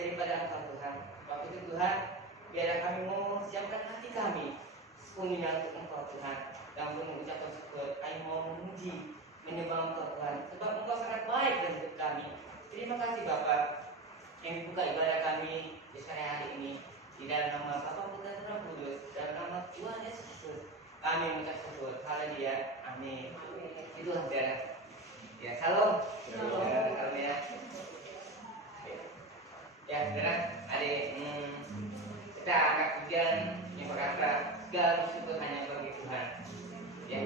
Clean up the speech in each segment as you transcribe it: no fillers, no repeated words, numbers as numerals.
daripada Engkau Tuhan. Waktu itu Tuhan, biarlah kami mau siapkan hati kami sepenuhnya untuk Engkau Tuhan. Dan untuk mengucapkan syukur, kami mau memuji, menyembah Engkau Tuhan. Sebab Engkau sangat baik dalam hidup kami. Terima kasih Bapak yang dibuka ibadah kami di sore hari ini. Di dalam nama Bapa, Putra, dan Roh Kudus, dalam nama Tuhan Yesus Kristus, kami mengucap syukur. Haleluya. Amin. Itu saudara. Ya, salam. Salam ya. Ya, saudara, adik, kita angkat pujian yang berkata, segala syukur hanya bagi Tuhan. Ya.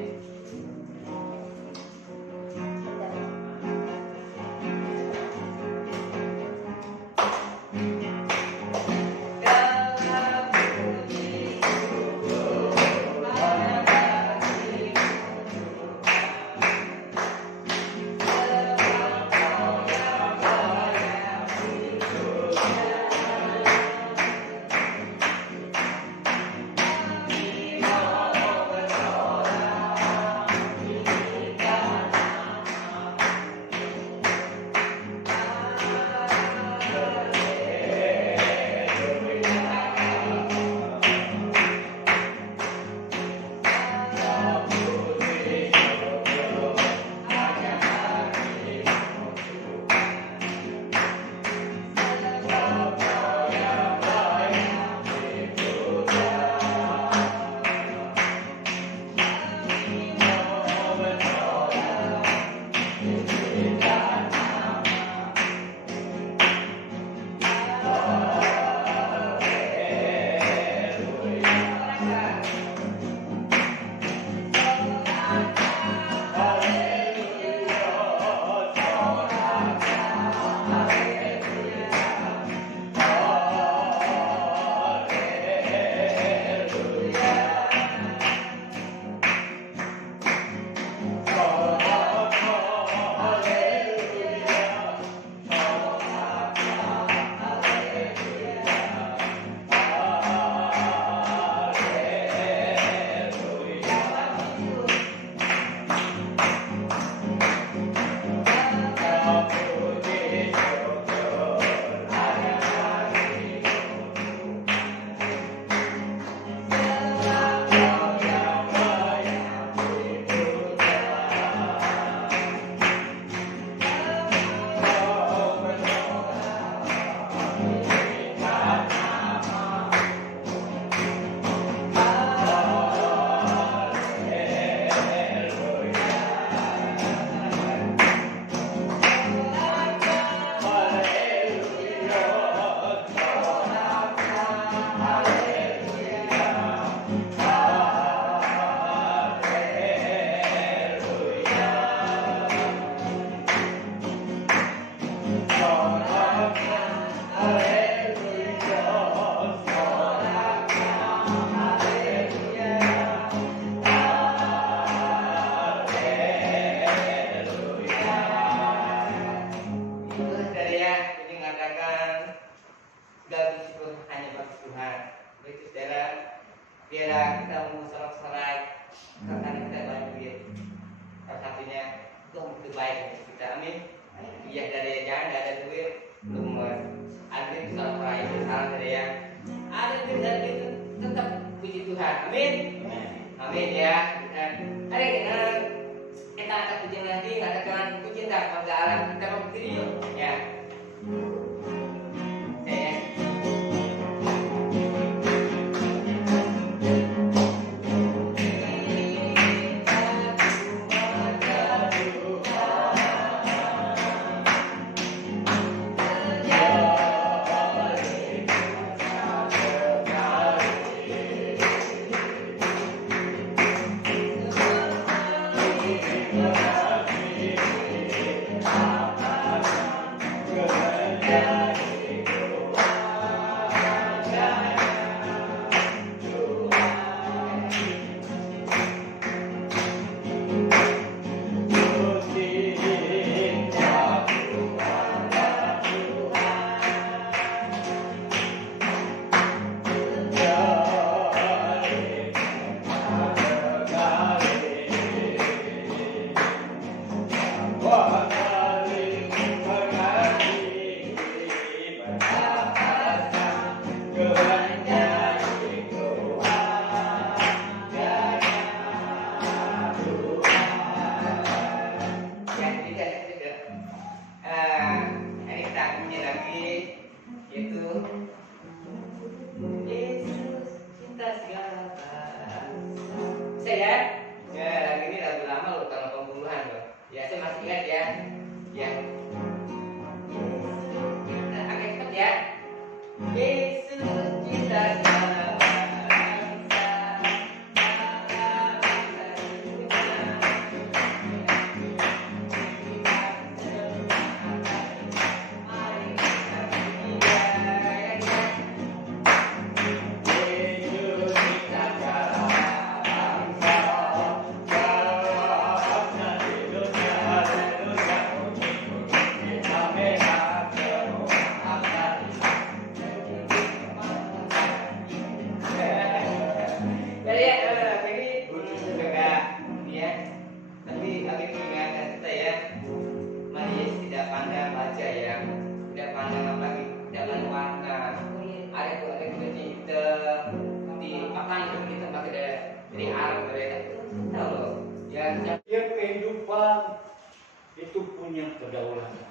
kedaulatan.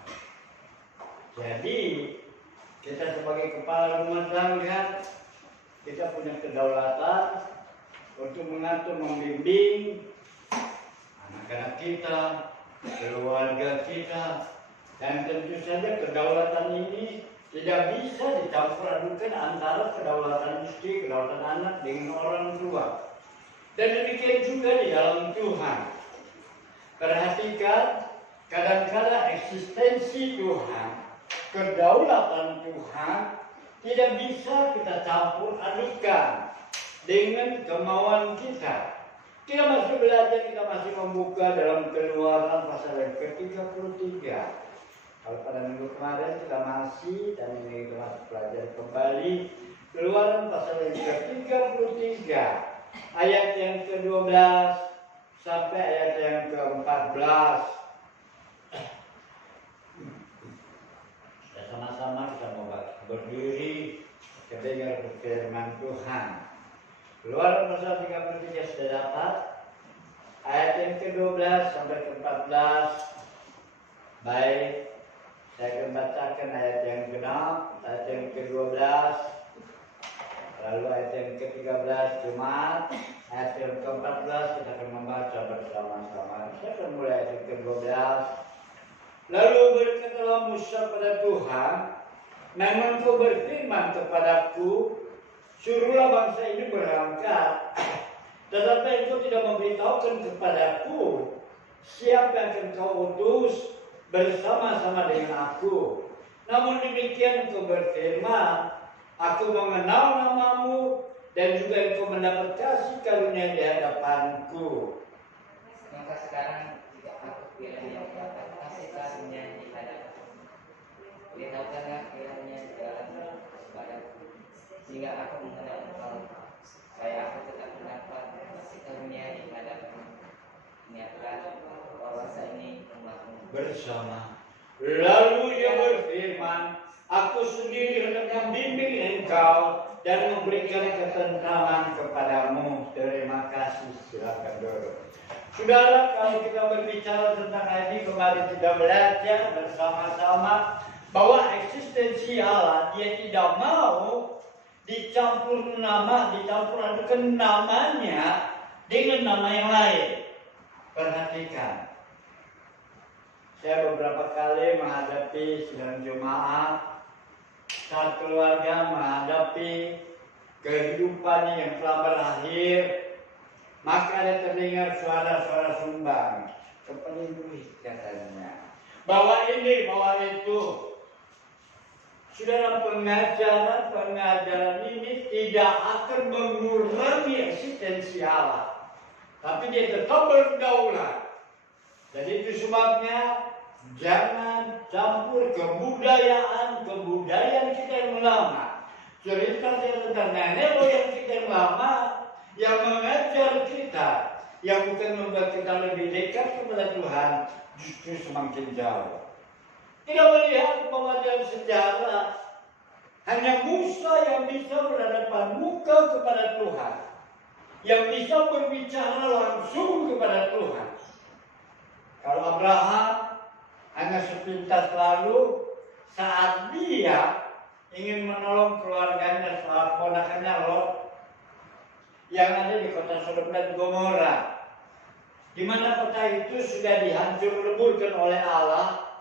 Jadi kita sebagai kepala rumah tangga, kita punya kedaulatan untuk mengatur, membimbing anak-anak kita, keluarga kita, dan tentu saja kedaulatan ini tidak bisa dicampur adukan antara kedaulatan istri, kedaulatan anak dengan orang tua. Dan demikian juga di dalam Tuhan. Perhatikan, kadang-kadang eksistensi Tuhan, kedaulatan Tuhan tidak bisa kita campur adukan dengan kemauan kita. Kita masih belajar, kita masih membuka dalam Keluaran pasal yang ke-33. Kalau pada minggu kemarin kita masih, dan ini kita masih belajar kembali Keluaran pasal yang ke-33, ayat yang ke-12 sampai ayat yang ke-14. Sama-sama kita mau berdiri kedengar firman Tuhan. Keluaran pasal 33 sudah dapat, ayat yang ke-12 sampai ke-14. Baik, saya akan bacakan ayat yang ke-6, ayat yang ke-12, lalu ayat yang ke-13 Jumat, ayat yang ke-14 kita akan membaca bersama-sama. Saya akan mulai ayat yang ke-12. Lalu berkatalah Musa pada Tuhan, namun kau berfirman kepadaku, suruhlah bangsa ini berangkat, tetapi engkau tidak memberitahukan kepadaku siapa yang akan kau utus bersama-sama dengan aku. Namun demikian engkau berfirman, aku mengenal namamu dan juga engkau mendapat kasih karunia di hadapanku. Maka sekarang jika aku kiranya mendapat kasih karunia di hadapanku, beritahukanlah kiranya jalan kepadaku, sehingga aku mengenal engkau, supaya aku tetap mendapat kasih karunia di hadapanmu. Ingatlah bahwa saya ini umatmu Bersama. Lalu dia berfirman, aku sendiri hendak membimbing engkau dan memberikan ketentraman kepadamu. Terima kasih, silakan duduk. Saudara, kalau kita berbicara tentang ayat ini, kemarin kita belajar bersama-sama bahwa eksistensi Allah, dia tidak mau dicampur adukan namanya dengan nama yang lain. Perhatikan, saya beberapa kali menghadapi sidang Jumat, saat keluarga menghadapi kehidupan yang telah berakhir, maka ada terdengar suara-suara sumbang, kepenting duit katanya, bawa ini, bawa itu. Saudara, pengajaran ini tidak akan mengurangi eksistensi Allah, tapi dia tetap berdaulat. Jadi itu sebabnya jangan campur kebudayaan kita yang lama. Cerita tentang nenek moyang kita yang lama yang mengajar kita, yang bukan membuat kita lebih dekat kepada Tuhan, justru semakin jauh. Tidak melihat bahwa dalam sejarah hanya Musa yang bisa berhadapan muka kepada Tuhan, yang bisa berbicara langsung kepada Tuhan. Kalau Abraham hanya sepintas lalu saat dia ingin menolong keluarganya saat ponakannya Lot yang ada di kota Sodom dan Gomora, di mana kota itu sudah dihancur leburkan oleh Allah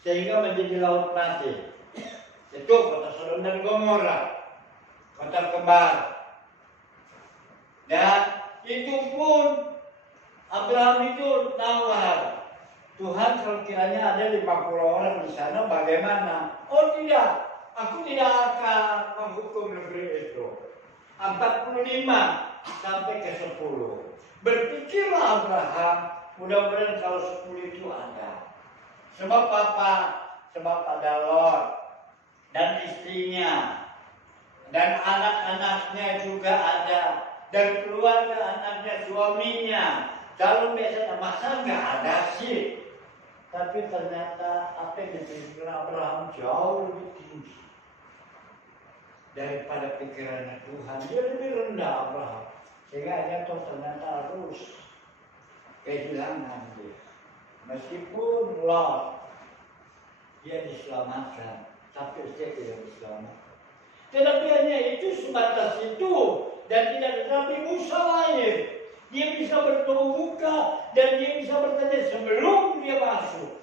sehingga menjadi laut mati. Itu kota Sodom dan Gomora, kota kembar. Dan itu pun Abraham itu tawar, Tuhan kalau kiranya ada 50 orang di sana bagaimana? Oh tidak, aku tidak akan menghukum negeri itu. 45 sampai ke 10. Berpikirlah Abraham, mudah-mudahan kalau 10 itu ada. Sebab apa? Sebab ada Lot dan istrinya dan anak-anaknya juga ada, dan keluarga anaknya, suaminya. Kalau biasanya masa nggak ada sih, tapi ternyata apa yang dipikirkan Abraham jauh lebih tinggi daripada pikirannya Tuhan. Dia lebih rendah Abraham, sehingga dia tahu ternyata harus kehilangan dia. Meskipun Lot dia diselamatkan, tapi dia tidak diselamatkan. Tetapi hanya itu sebatas itu, dan tidak tetapi Musa lain. Dia bisa bertemu muka dan dia bisa bertanya sebelum dia masuk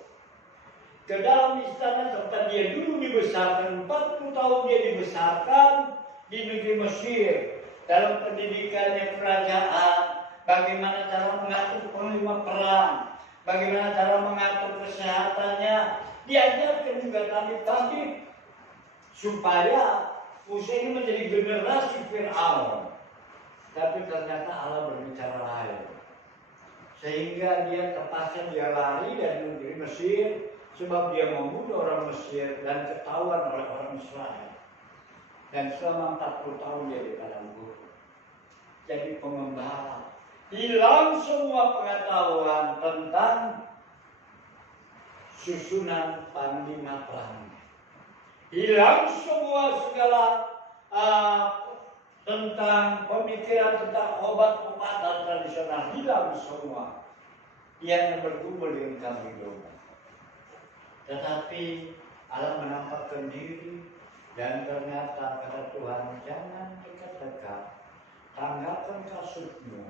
ke dalam istana tempat dia dulu dibesarkan. 40 tahun dia dibesarkan di negeri Mesir. Dalam pendidikannya kerajaan, bagaimana cara mengatur panglima perang, bagaimana cara mengatur kesehatannya, diajarkan juga tabib-tabib supaya Musa ini menjadi generasi Fir'aun. Tapi ternyata Allah berbicara lain. Sehingga dia terpaksa dia lari dari negeri Mesir, sebab dia membunuh orang Mesir dan ketahuan oleh orang Israel. Dan selama 40 tahun dia di padang gurun. Jadi pengembala. Hilang semua pengetahuan tentang susunan panglima perang. Hilang semua segala tentang pemikiran tentang obat-obatan tradisional, hilang semua. Dia hanya bergumul dengan kambing domba. Tetapi Allah menampakkan diri dan ternyata kata Tuhan, jangan dekat-dekat, tanggapkan kasutmu,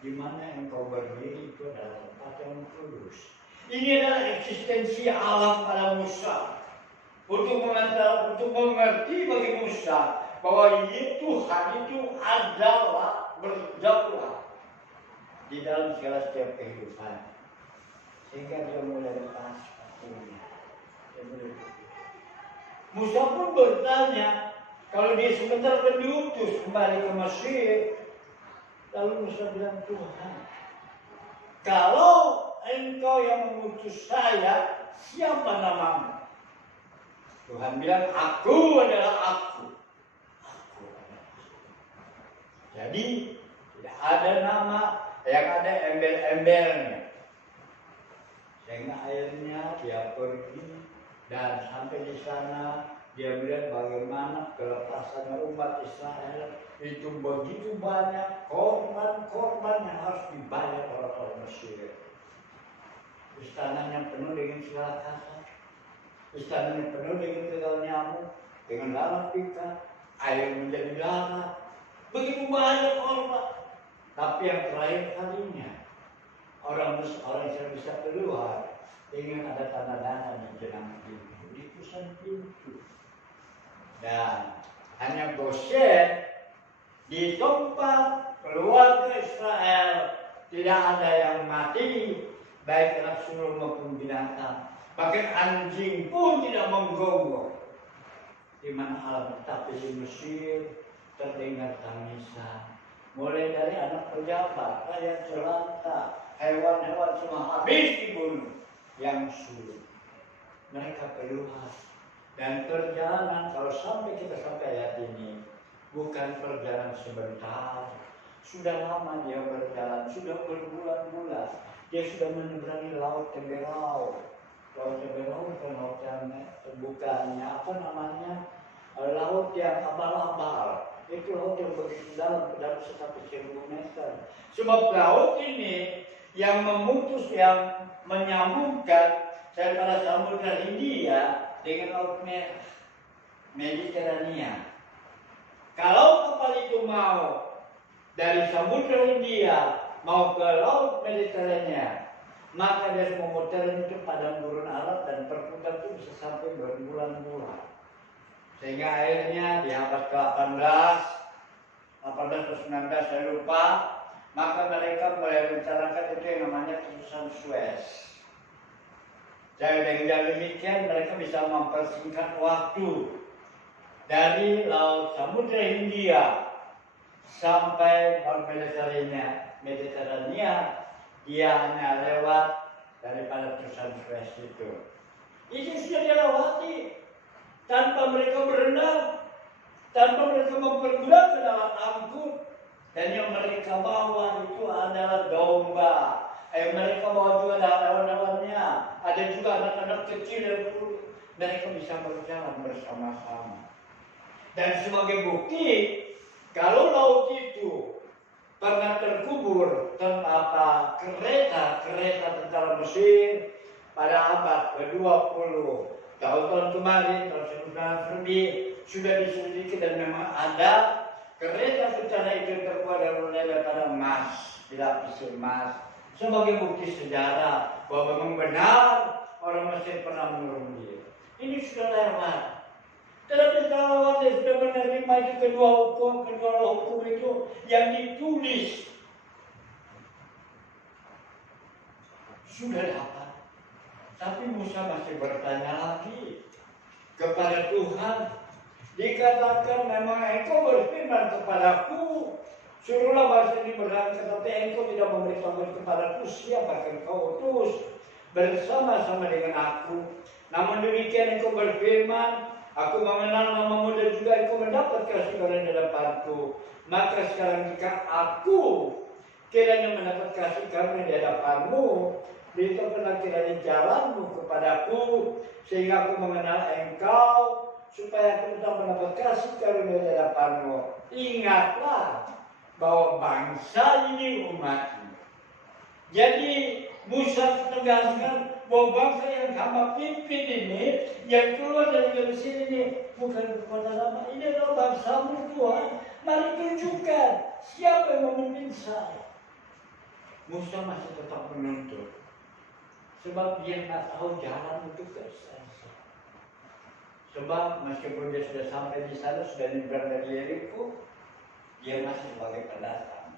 di mana engkau berdiri itu adalah tempat yang kudus. Ini adalah eksistensi Allah pada Musa. Untuk mengerti bagi Musa bahwa Tuhan itu adalah berdaulat di dalam segala setiap kehidupan. Sehingga dia mulai lepas sepatunya. Musa pun bertanya, kalau dia sebentar diutus kembali ke Mesir, lalu Musa bilang, Tuhan, kalau engkau yang mengutus saya, siapa namamu? Tuhan bilang, aku adalah aku. Jadi tidak ada nama yang ada embel-embelnya. Sehingga akhirnya dia pergi dan sampai di sana dia melihat bagaimana kelepasannya umat Israel itu begitu banyak korban-korban yang harus dibayar oleh orang Mesir. Istananya penuh dengan segala kasar, istananya penuh dengan tegal nyamuk, dengan lalat pikat, air menjadi darah. Begitu banyak korban. Tapi yang terakhir kalinya orang bisa keluar dengan ada tanda tangan di jenang pintu, di pusan pintu. Dan hanya Goshen di tempat keluarga Israel tidak ada yang mati, baik anak sulung maupun binatang. Bahkan anjing pun tidak menggonggong. Di mana alam tapi di Mesir terdengar tangisan. Mulai dari anak pejabat, rakyat jelata, hewan-hewan semua habis dibunuh. Yang sulit. Mereka keluar. Dan perjalanan, kalau sampai kita sampai ayat ini, bukan perjalanan sebentar. Sudah lama dia berjalan, sudah berbulan-bulan. Dia sudah menyeberangi laut Teberau. Laut Teberau bukan laut yang bukannya apa namanya? Laut yang abal-abal. Itu laut yang begitu dalam sekitar 1.000 meter. Sebab laut ini yang memutus, yang menyambungkan antara Samudra Hindia dengan Laut Merah, Mediterania. Kalau kapal itu mau dari Samudra Hindia mau ke Laut Mediterania, maka dia harus memutar itu padang gurun Arab dan berputar itu bisa sampai berbulan-bulan. Sehingga akhirnya di abad ke-18 atau 19 saya lupa, maka mereka mulai mencarakan itu yang namanya putusan Suez. Jadi dengan demikian mereka bisa mempersingkat waktu dari Laut Samudra Hindia sampai Laut Mediterania, dia hanya lewat daripada putusan Suez itu. Itu sudah dilewati. Tanpa mereka berenang, tanpa mereka mempergunakan alat angkut, dan yang mereka bawa itu adalah domba. Mereka bawa juga hewan-hewannya, ada juga anak-anak kecil yang mereka bisa berjalan bersama-sama. Dan sebagai bukti, kalau laut itu pernah terkubur kereta tentara Mesir pada abad ke-20. tahun-tahun kemarin, tahun sebelumnya lebih sudah diselidiki dan memang ada kereta kencana itu terbuat daripada emas, dilapisi emas sebagai bukti sejarah bahwa memang benar orang Mesir pernah mengurung dia. Ini sudah lewat. Tetapi kalau dia sudah menerima itu kedua hukum itu yang ditulis sudah dapat. Tapi Musa masih bertanya lagi kepada Tuhan. Dikatakan memang engkau berfirman kepadaku, suruhlah bangsa ini berangkat, tetapi engkau tidak memberitahukan kepadaku siapa yang kau utus bersama-sama dengan aku. Namun demikian engkau berfirman, aku mengenal namamu dan juga engkau mendapat kasih karunia di hadapanku. Maka sekarang jika aku kiranya mendapat kasih karunia di hadapanmu, beritahukanlah kiranya jalanmu kepadaku, sehingga aku mengenal engkau, supaya aku tetap mendapat kasih karunia di hadapanmu. Ingatlah bahwa bangsa ini umatmu. Jadi Musa tegaskan bahwa bangsa yang hamba pimpin ini, yang keluar dari Mesir ini, bukan kepada nama, ini adalah bangsamu Tuhan. Mari tunjukkan siapa yang memimpin saya. Musa masih tetap menuntut, sebab dia tidak tahu jalan untuk ke sana. Sebab meskipun dia sudah sampai di sana, sudah nyebrang dari Yeriko, dia masih sebagai pendatang.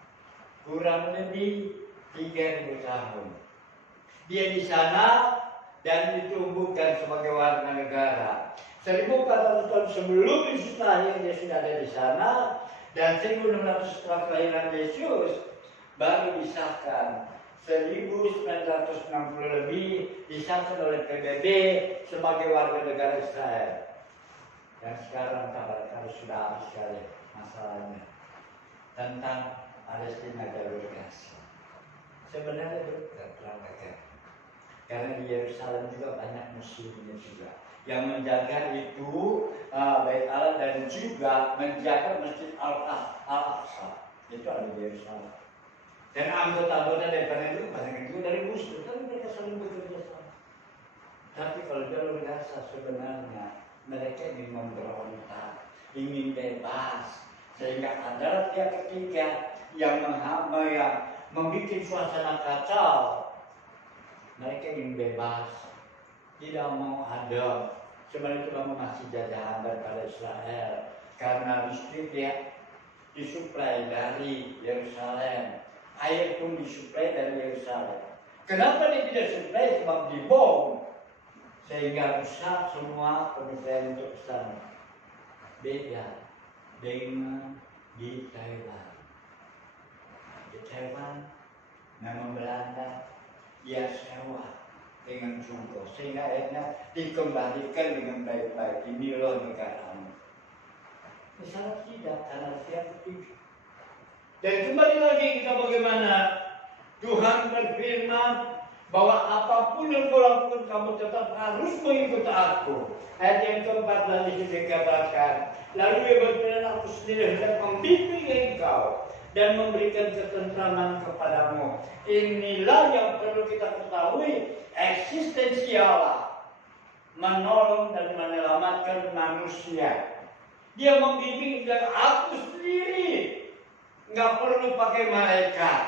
Kurang lebih 3.000 tahun. Dia di sana dan ditumbuhkan sebagai warga negara. 1.400 tahun sebelum Yesus lahir dia sudah ada di sana, dan 1.600 setelah kelahiran Yesus baru disahkan. 1960 lebih disahkan oleh PBB sebagai warga negara Israel. Dan sekarang kabar-kabar sudah habis sekali masalahnya tentang Palestina jalur Gaza. Sebenarnya berat terangkan. Karena di Yerusalem juga banyak muslimnya juga yang menjaga itu Bait Allah dan juga menjaga Masjid Al-Aqsa. Itu ada di Yerusalem. Dan anggota-anggota daripada itu banyak juga dari Muslim, tapi mereka saling bekerja sama. Tapi kalau jalur Gaza sebenarnya mereka ingin memberontak, ingin bebas, sehingga ada pihak ketiga yang membuat suasana kacau. Mereka ingin bebas, tidak mau ada. Sebenarnya itu memang masih jajahan daripada Israel, karena listrik dia disuplai dari Yerusalem. Air pun disuplai dari Yerusalem. Kenapa dia tidak suplai? Sebab dibom, sehingga rusak semua penyuplaian untuk kesana. Beda dengan di Taiwan. Di Taiwan, memang Belanda dia sewa dengan jumlah, sehingga akhirnya dikembalikan dengan baik-baik. Inilah negaramu. Misalnya tidak, karena dia ketiga. Dan kembali lagi kita bagaimana Tuhan berfirman bahwa apapun yang kau lakukan kamu tetap harus mengikuti aku. Ayat yang ke-14 di sini dikatakan, lalu dia berfirman, aku sendiri hendak membimbing engkau dan memberikan ketentraman kepadamu. Inilah yang perlu kita ketahui, eksistensi Allah menolong dan menyelamatkan manusia. Dia membimbing dan aku sendiri. Nggak perlu pakai malaikat,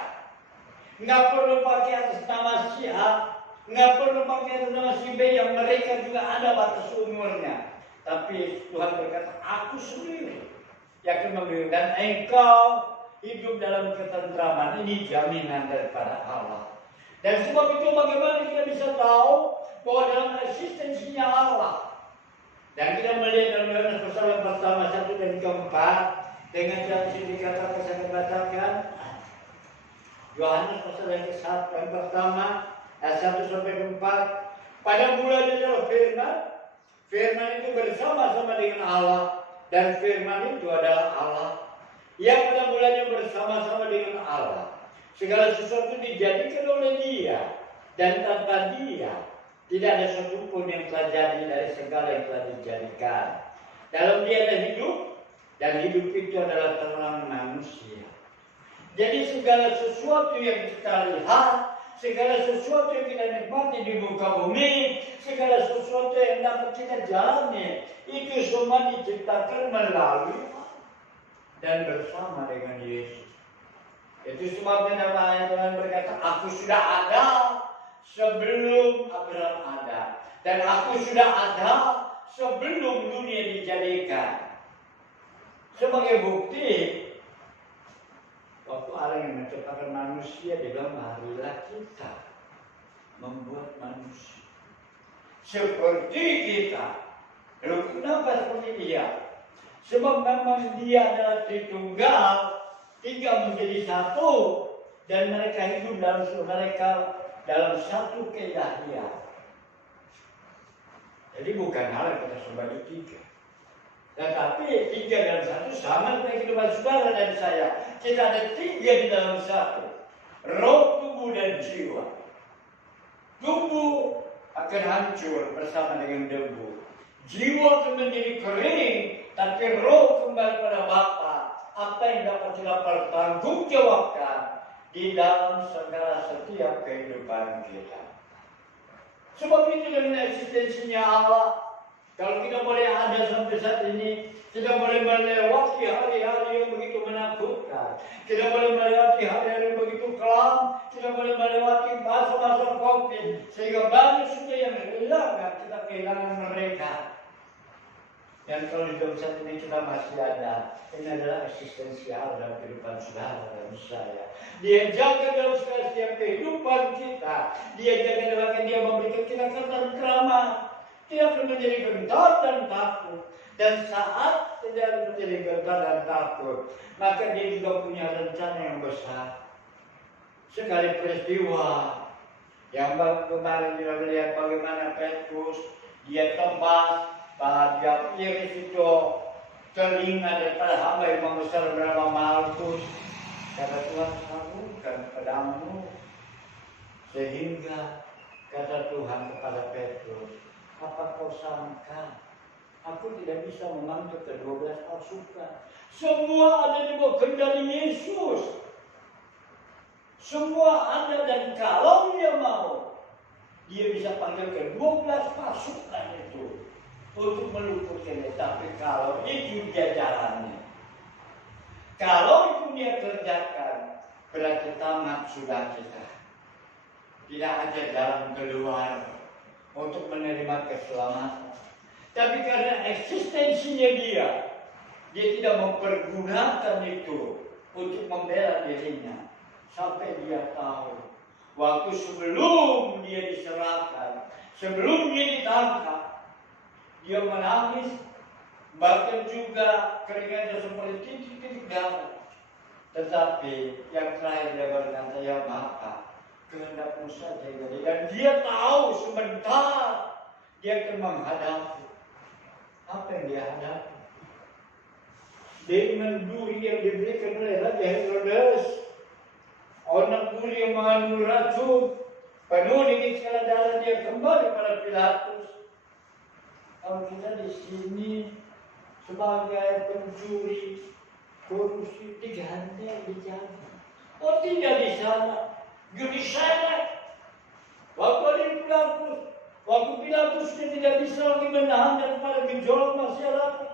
nggak perlu pakai atas nama si A, nggak perlu pakai atas nama si B yang mereka juga ada batas umurnya. Tapi Tuhan berkata, aku sendiri yang akan membimbing dan engkau hidup dalam ketentraman. Ini jaminan daripada Allah. Dan sebab itu bagaimana kita bisa tahu bahwa dalam eksistensinya Allah. Dan kita melihat dalam Yohanes pasal yang pertama 1 dan 4. Dengan jelas dikatakan saya bacakan Yohanes pasal yang ke-1 yang pertama ayat 1 sampai 4. Pada mulanya adalah firman. Firman itu bersama-sama dengan Allah, dan firman itu adalah Allah. Yang pada mulanya bersama-sama dengan Allah. Segala sesuatu dijadikan oleh Dia, dan tanpa Dia tidak ada sesuatu pun yang telah jadi dari segala yang telah dijadikan. Dalam Dia ada hidup, dan hidup itu adalah terang manusia. Jadi segala sesuatu yang kita lihat, segala sesuatu yang kita nikmati di muka bumi, segala sesuatu yang dapat kita jalani, itu semua diciptakan melalui dan bersama dengan Yesus. Itu sebabnya nama Tuhan berkata, aku sudah ada sebelum Abraham ada, dan aku sudah ada sebelum dunia dijadikan. Sebagai bukti, waktu Allah yang menciptakan manusia, dia bilang, marilah kita membuat manusia seperti kita. Lalu kenapa seperti dia? Sebab memang dia adalah Tritunggal, tiga menjadi satu, dan mereka hidup dalam satu keilahian. Jadi bukan hal yang kita sebagai tiga. Tetapi tiga dalam satu sama seperti kehidupan saudara dan saya. Kita ada tiga di dalam satu. Roh, tubuh, dan jiwa. Tubuh akan hancur bersama dengan debu. Jiwa akan menjadi kering, tapi roh kembali pada Bapa. Apa yang dapat kita pertanggungjawabkan di dalam segala setiap kehidupan kita. Sebab itu dengan eksistensinya Allah, kalau kita boleh ada sampai saat ini, kita boleh melewati hari-hari yang begitu menakutkan. Kita boleh melewati hari-hari yang begitu kelam. Kita boleh melewati masa-masa COVID. Sehingga banyak sudah yang hilang, kita kehilangan mereka. Dan kalau di dalam saat ini kita masih ada, ini adalah eksistensial dalam kehidupan saudara dan saya. Dia jaga dalam setiap kehidupan kita. Dia jaga dalam dia memberikan kita ketentraman. Dia akan menjadi gentar dan takut. Dan saat tidak menjadi gentar dan takut, maka dia juga punya rencana yang besar. Sekali peristiwa yang kemarin kita melihat bagaimana Petrus dia tebas bahwa dia iris itu telinga daripada hamba yang membesar bernama Malkus. Kata Tuhan, sambungkan padamu. Sehingga kata Tuhan kepada Petrus, apa kau sangka aku tidak bisa memanggil ke-12 pasukan? Semua ada di bawah kendali Yesus. Semua ada, dan kalau dia mau, dia bisa panggil ke-12 pasukan itu untuk meluputkannya. Tapi kalau itu jajarannya, kalau itu dia kerjakan, berarti tamat sudah kita. Tidak ada jalan keluar untuk menerima keselamatan. Tapi karena eksistensinya dia tidak mempergunakan itu untuk membela dirinya. Sampai dia tahu, waktu sebelum dia diserahkan, sebelum dia ditangkap, dia menangis, bahkan juga keringatnya seperti titik-titik darah. Tetapi yang terakhir dia berkata, ya Bapa, kehendakmu saja jadi. Dan dia tahu sebentar dia akan menghadapi apa yang dia hadapi. Dengan duri yang diberikan oleh Raja Herodes, anak duri yang mengandung racun, penuh dengan segala darah, dia kembali pada Pilatus. Kalau kita di sini sebagai pencuri, korupsi, digandeng, dijaga. Oh tidak di sana, di sana. Waktu ada Pilatus, waktu Pilatus dia tidak bisa lagi menahan daripada gejolak masyarakat,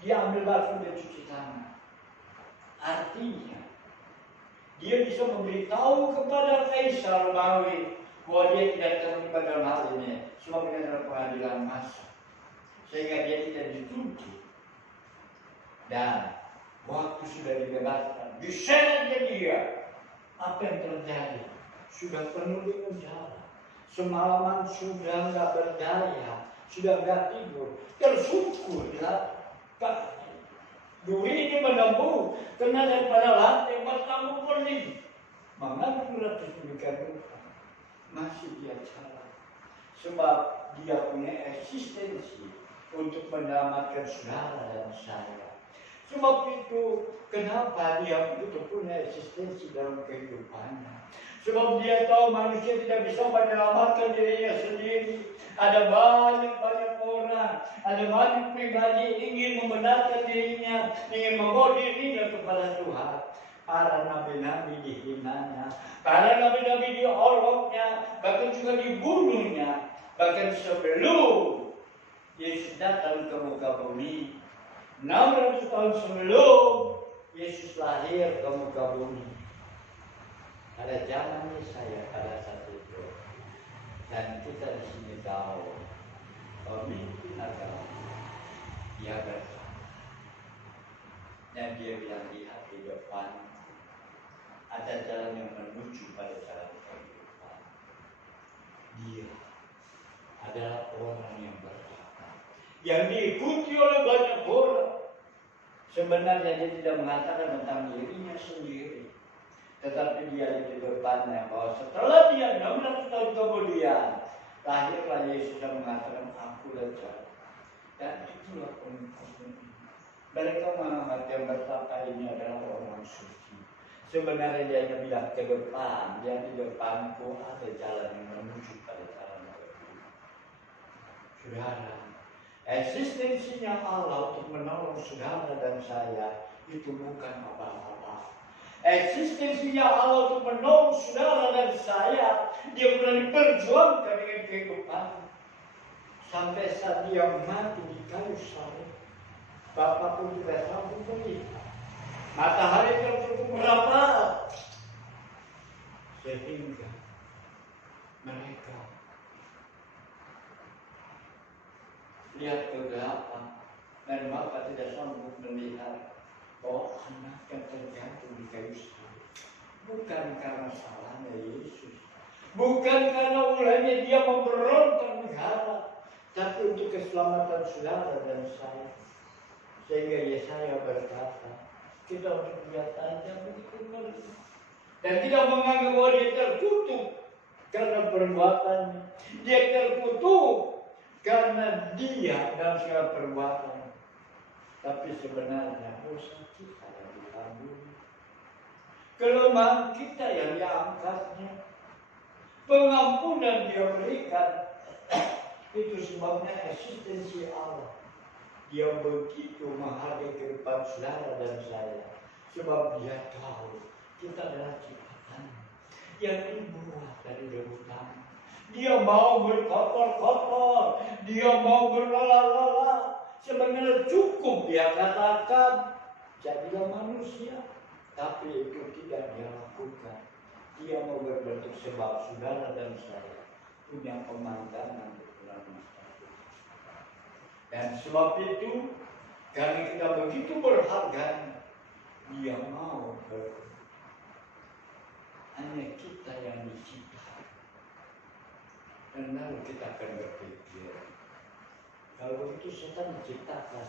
dia ambil batu dan cuci tangan. Artinya, dia bisa memberitahu kepada Kaisar Romawi bahwa dia tidak terlibat dalam hal ini, sebab ini adalah pengadilan massa, sehingga dia tidak dituntut. Dan waktu sudah dibebaskan, diseretnya dia. Apa yang terjadi? Sudah penuh dengan darah. Semalaman sudah nggak berdaya, sudah nggak tidur, tersungkur ya. Duri ini menembus kena daripada lantai bertambah perling. Mengaku ratus demikian rupa, masih dia cara. Sebab dia punya eksistensi untuk menyelamatkan saudara dan saya. Sebab itu kenapa dia begitu punya eksistensi dalam kehidupannya. Sebab dia tahu manusia tidak bisa menyelamatkan dirinya sendiri. Ada banyak orang, ada banyak pribadi ingin membenarkan dirinya, ingin membawa dirinya kepada Tuhan. para nabi-nabi dihinanya, para nabi-nabi dioloknya, bahkan juga dibunuhnya. Bahkan sebelum Yesus datang ke muka bumi, 600 tahun sebelum Yesus lahir ke muka bumi, ada zaman Yesaya pada saat itu. Dan kita di sini tahu pemimpin agama dia berkata, dan dia bilang, lihat di depan ada jalan yang menuju pada jalan kehidupan. Dia adalah orang yang berkata, yang diikuti oleh banyak orang. Sebenarnya dia tidak mengatakan tentang dirinya sendiri, tetapi dia di depannya bahwa setelah dia 600 tahun kemudian lahirlah Yesus yang mengatakan, aku adalah. Dan itulah pemimpin. Mereka menganggap yang berkata ini adalah orang suci. Sebenarnya dia hanya bilang ke depan, dia di depanku ada jalan yang menuju pada jalan kehidupan. Saudara, eksistensinya Allah untuk menolong saudara dan saya itu bukan apa-apa. Eksistensinya Allah untuk menolong saudara dan saya, dia pernah diperjuangkan dengan kehidupan sampai saat dia mati di kayu salib. Bapak pun juga sanggup melihat matahari tertutup merapat sehingga mereka lihat ke belakang dan Bapak tidak sanggup melihat bahwa anak yang tergantung di kayu salib bukan karena salahnya Yesus, bukan karena ulahnya dia memberontak mengharap, tapi untuk keselamatan saudara dan saya. Sehingga Yesaya berkata, kita untuk lihat aja begitu ngeri. Dan tidak menganggap bahwa dia terkutuk karena perbuatannya. Dia terkutuk karena dia dalam segala perbuatan. Tapi sebenarnya dosa kita yang ditanggung, kelemahan kita yang diangkatnya, pengampunan dia berikan. Itu sebabnya eksistensi Allah. Dia begitu menghargai kehidupan saudara dan saya, sebab dia tahu kita adalah ciptaan yang dibuat dari debu tanah. Dia mau berkotor-kotor, dia mau berlelah-lelah. Sebenarnya cukup dia katakan, jadilah manusia. Tapi itu tidak dia lakukan. Dia mau berbentuk sebab saudara dan saya punya pemandangan ukuran masa. Dan sebab itu, karena kita begitu berharga, dia mau hanya kita yang diciptakan. Dan lalu kita akan berpikir, kalau begitu setan diciptakan?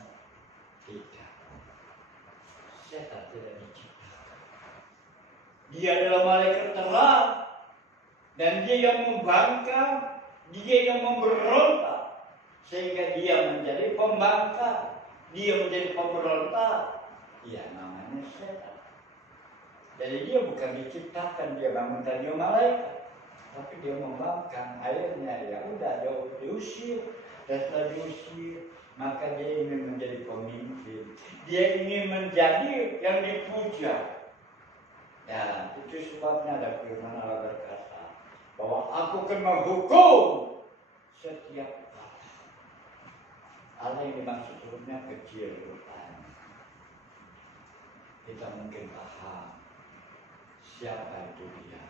Tidak. Setan tidak diciptakan. Dia adalah malaikat terang, dan dia yang membangkang, dia yang memberontak. Sehingga dia menjadi pembangkang, dia menjadi pemberontak. Ya namanya setan. Jadi dia bukan diciptakan, dia bangun tadi malaikat, tapi dia membangkang. Akhirnya ya udah diusir. Dan setelah diusir, maka dia ingin menjadi pemimpin. Dia ingin menjadi yang dipuja. Ya itu sebabnya ada firman Allah berkata bahwa aku akan menghukum setiap. Allah yang dimaksud hurufnya kecil rupanya. Kita mungkin paham siapa itu dia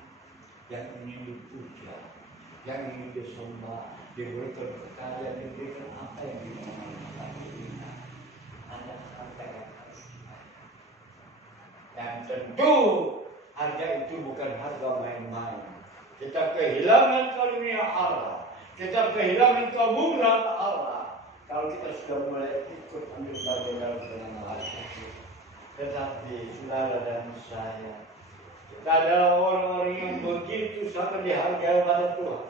yang ingin dipuja, yang ingin disembah, diberikan kekayaan, diberikan apa yang dimaukan dirinya. Ada harga yang harus dibayar. Dan tentu harga itu bukan harga main-main. Kita kehilangan karunia Allah, kita kehilangan kemurahan Allah. Kalau kita sudah mulai ikut ambil bagian dalam pengambilan itu. Tetapi saudara dan saya, kita adalah orang-orang yang begitu sangat dihargai oleh Tuhan.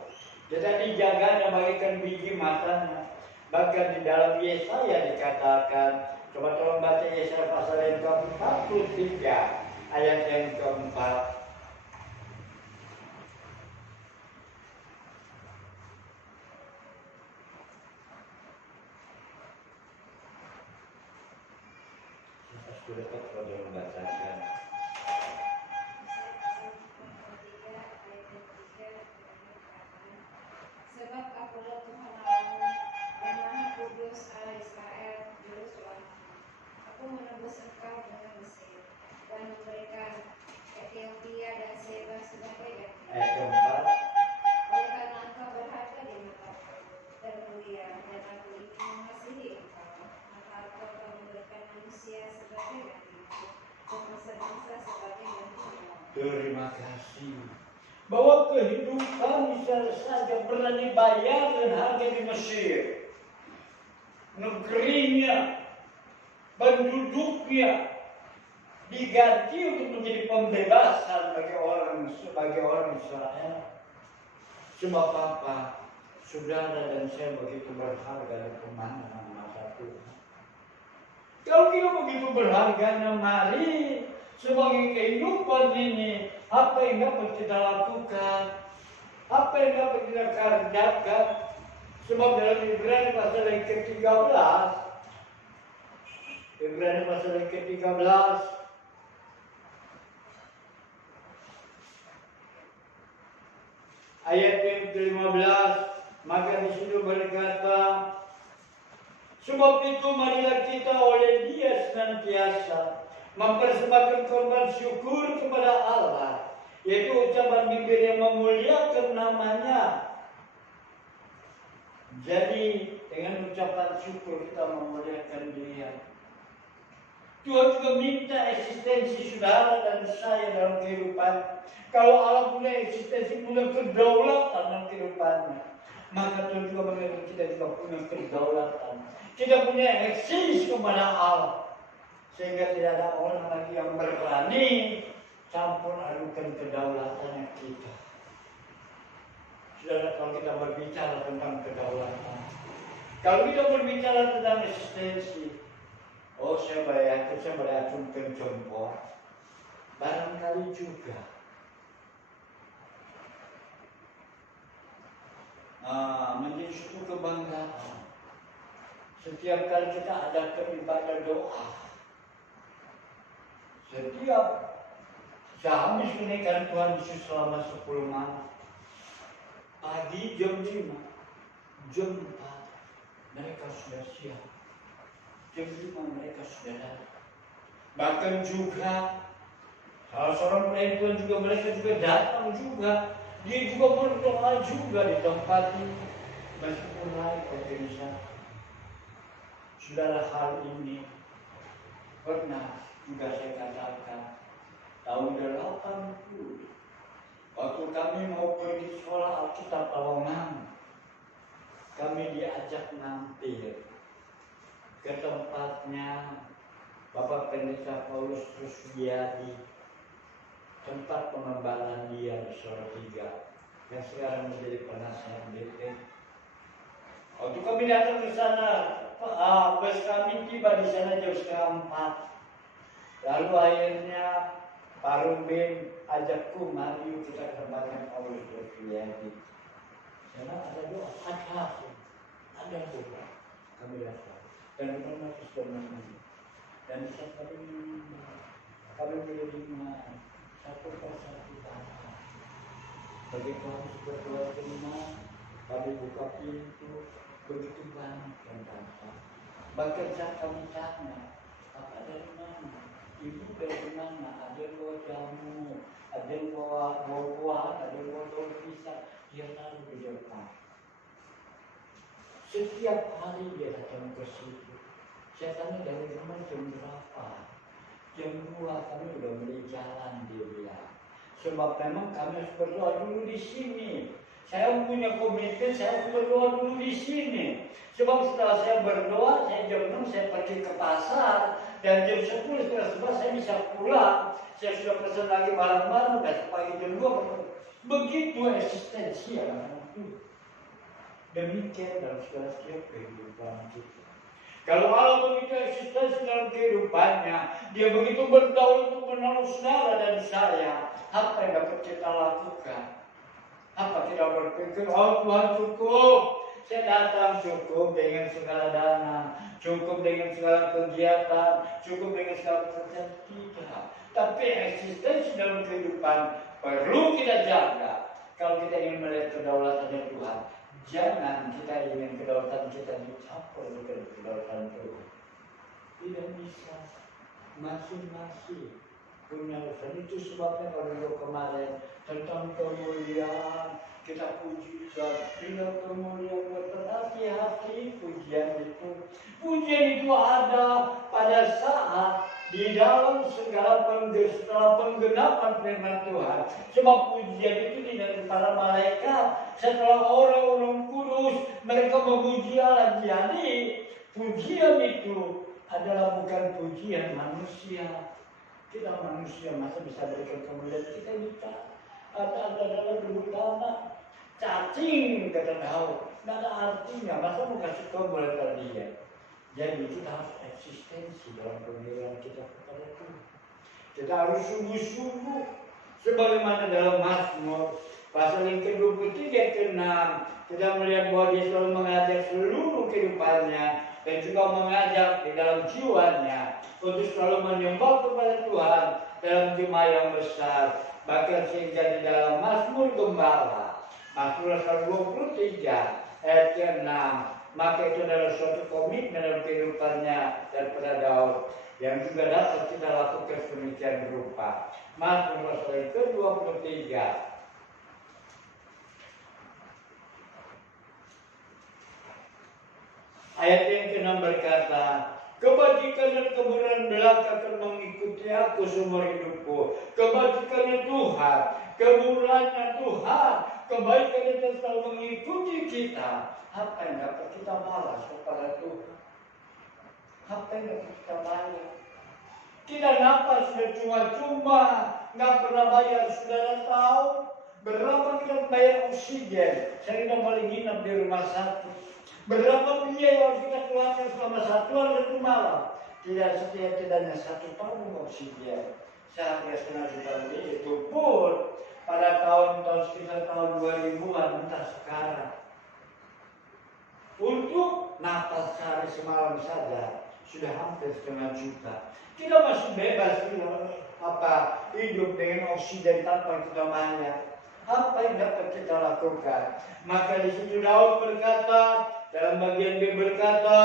Kita dijaganya bagaikan biji matanya. Bahkan di dalam Yesaya dikatakan, coba tolong baca Yesaya pasal yang ke-43 ayat yang ke-4. Sudah dapat saudara membacakan. Akulah Tuhan Allahmu yang Maha Kudus Allah Israel, Juru Selamat. Aku menebus engkau dengan Mesir dan memberikan Ethiopia dan Seba sebagai ganti. Ayat keempat. Oleh karena engkau berharga di mataku dan mulia, dan aku ingin mengasihi engkau, maka aku akan memberikan manusia sebagai gantimu dan bangsa-bangsa sebagai gantimu. Terima kasih. Bahwa kehidupan bisa saja pernah dibayar dan harga di Mesir. Negerinya, penduduknya diganti untuk menjadi pembebasan bagi orang Israel. Sebab apa? Saudara dan saya begitu berharga di pemandangan mata Tuhan. Kalau kita begitu berharga, mari sebagai kehidupan ini, apa yang dapat kita lakukan, apa yang dapat kita kerjakan. Sebab dalam Ibrani pasal yang ke-13, Ibrani pasal yang ke-13, ayat yang ke-15, maka di situ berkata, sebab itu marilah kita oleh Dia senantiasa mempersembahkan korban syukur kepada Allah, yaitu ucapan bibir yang memuliakan nama-Nya. Jadi dengan ucapan syukur kita memuliakan Dia. Tuhan juga minta eksistensi saudara dan saya dalam kehidupan. Kalau Allah punya eksistensi, punya kedaulatan dalam kehidupannya, maka Tuhan juga menginginkan kita juga punya kedaulatan. Kita punya eksis kepada Allah, sehingga tidak ada orang lagi yang berani campur adukan kedaulatannya kita. Saudara, kalau kita berbicara tentang kedaulatan, kalau kita berbicara tentang eksistensi, saya beracungkan jempol, barangkali juga menjadi suatu kebanggaan. Setiap kali kita adakan ibadah doa, setiap sehabis menaikkan Tuhan Yesus selama 10 malam, pagi jam 5, jam 4 mereka sudah siap, jam 5 mereka sudah datang. Bahkan juga salah seorang pelayan Tuhan juga, mereka juga datang juga, dia juga berdoa juga di tempat ini meskipun naik organisasi. Saudara, hal ini pernah juga saya katakan tahun 80 waktu kami mau pergi sekolah Alkitab Lowongan, kami diajak mampir ke tempatnya Bapak Pendeta Paulus Ruswiadi, tempat pengembalaan dia di Salatiga yang sekarang menjadi penasehat DP. Waktu kami datang ke sana, bus kami tiba di sana jam 3:30. Lalu akhirnya Pak Ruben ajakku, mari kita ke tempatnya Paulus Ruswiadi. Sana ada doa, ada doa. Kami datang dan benar sudah menunggu. Dan saat kami menerima satu persatu tangan. Begitu kami berdoa terima, kami buka pintu, begitu banyak yang datang. Bahkan saat kami tanya, Bapak dari mana? Ibu dari mana? Ada yang bawa jamu, ada yang bawa buah-buahan, ada yang bawa daun pisang. Dia taruh di depan. Setiap hari dia datang ke situ. Saya tanya dari rumah jam berapa? Jam 2 kami udah beli jalan, dia bilang. Sebab memang kami harus berdoa dulu di sini. Saya punya komitmen, saya harus berdoa dulu di sini. Sebab setelah saya berdoa, saya jam 6 saya pergi ke pasar. Dan jam 10 setelah 11 saya bisa pulang. Saya sudah pesan lagi barang-barang, besok pagi jam 2. Begitu eksistensi anak-anak itu. Demikian dalam segala setiap kehidupan kita. Kalau Allah begitu eksistensi dalam kehidupannya, Dia begitu berdaul untuk menolong saudara dan saya, apa yang dapat kita lakukan? Apa kita berpikir, oh Tuhan cukup, saya datang cukup dengan segala dana, cukup dengan segala kegiatan, cukup dengan segala pekerjaan? Tidak. Tapi eksistensi dalam kehidupan perlu kita jaga. Kalau kita ingin melihat kedaulatan Tuhan, Jangan kita ingin kedaulatan kita dicampur dengan kedaulatan Tuhan. Tidak bisa. Masing-masing punya urusan. Itu sebabnya kalau kemarin tentang kemuliaan kita pujikan, bila kemuliaan berhati-hati pujian itu. Pujian itu ada pada saat di dalam segala penggenapan firman Tuhan. Sebab pujian itu tidak para malaikat. Setelah orang-orang kudus mereka memuji Allah. Jadi pujian itu adalah bukan pujian manusia. Kita manusia masa bisa berikan kemuliaan kita bisa. Ada dulu tanah cacing kata tahu. Tidak ada artinya. Masa mau kasih kemuliaan pada dia. Jadi kita harus eksistensi dalam pemilihan kita kepada Tuhan. Kita harus sungguh-sungguh. Sebagaimana dalam Mazmur pasal yang ke-23 ke-6 kita melihat bahwa dia selalu mengajak seluruh kehidupannya dan juga mengajak di dalam jiwanya untuk selalu menyembah kepada Tuhan dalam jemaah yang besar. Bahkan sehingga di dalam Mazmur Gembala Mazmur 23 ayat ke-6, maka itu adalah suatu komitmen dalam kehidupannya daripada Daud yang juga dapat kita lakukan sedemikian rupa. Mazmur pasal ke-23 ayat yang ke-6 berkata, kebajikan dan kebenaran belaka akan mengikuti aku seumur hidupku. Kebajikannya Tuhan, kemurahannya Tuhan, kebaikan itu selalu mengikuti kita. Apa yang dapat kita balas kepada Tuhan? Apa yang dapat kita balas? Tidak dapat sudah cuma-cuma, nggak pernah bayar. Saudara tahu berapa kita bayar oksigen? Saya tidak boleh nginap di rumah sakit. Berapa biaya yang harus kita keluarkan selama 1 hari 1 malam? Tidak setidak-tidaknya 1 tabung oksigen. Seharga setengah juta lebih itu pun pada tahun-tahun sekitar tahun 2000-an entah sekarang. Untuk napas sehari semalam saja sudah hampir setengah juta. Kita masih bebas hidup dengan oksigen tanpa kita bayar. Apa yang dapat kita lakukan? Maka di situ Daud berkata, dalam bagian dia berkata,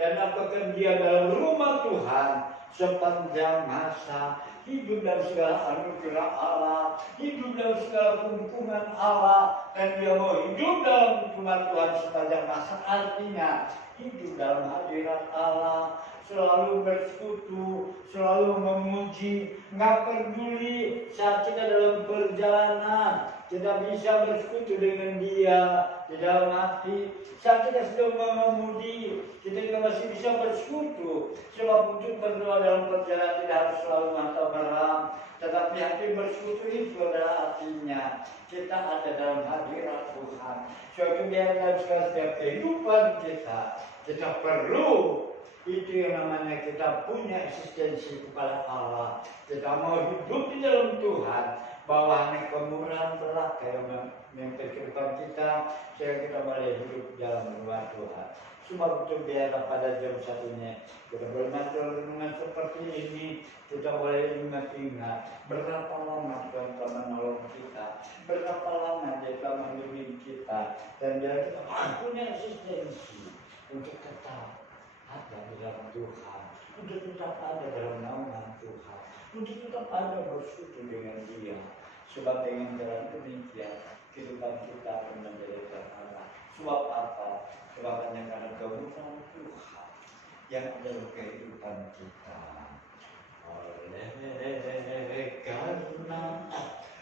dan apakah dia dalam rumah Tuhan sepanjang masa, hidup dalam segala anugerah Allah, hidup dalam segala kumpulan Allah, dan dia mau hidup dalam rumah Tuhan sepanjang masa. Artinya hidup dalam hadirat Allah, selalu bersekutu, selalu memuji, nggak peduli saat kita dalam perjalanan, kita bisa bersekutu dengan Dia di dalam hati. Saat kita sedang mengemudi, kita juga masih bisa bersekutu. Sebab untuk berdoa dalam perjalanan tidak harus selalu mata meram, tetapi hati bersekutu itu adalah artinya kita ada dalam hadirat Tuhan. Suatu biar dalam setiap kehidupan kita perlu itu yang namanya kita punya eksistensi kepada Allah. Kita mau hidup di dalam Tuhan, bahwa hanya kemurahan belaka yang memperkedepan kita, sehingga kita boleh hidup dalam rumah Tuhan. Cuma betul biar pada jam satunya kita boleh masuk renungan seperti ini, kita boleh ingat-ingat berapa lama Tuhan telah menolong kita, berapa lama Dia telah membimbing kita, dan biar kita punya eksistensi untuk tetap ada di dalam Tuhan, untuk tetap ada dalam naungan Tuhan, untuk tetap ada bersekutu dengan Dia. Sebab dengan jalan demikian kehidupan kita akan menjadi terarah. Sebab apa? Sebab hanya karena kemurahan Tuhan yang ada dalam kehidupan kita. Oleh karena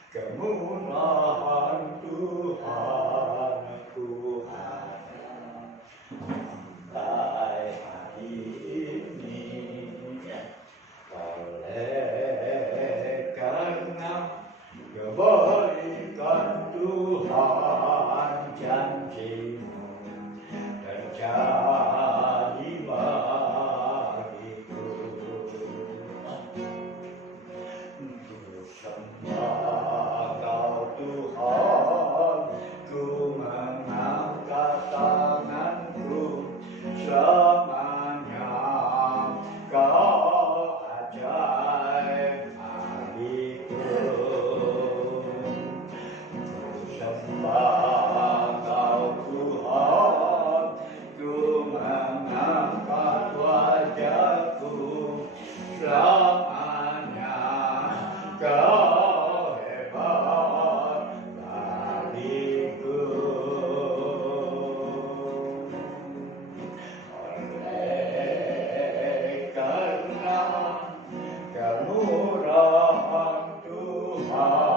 kemurahan Tuhan, Tuhan sampai hari ini. Oleh karena kebaikan Tuhan, janji-Mu terjadi bagiku. Amin.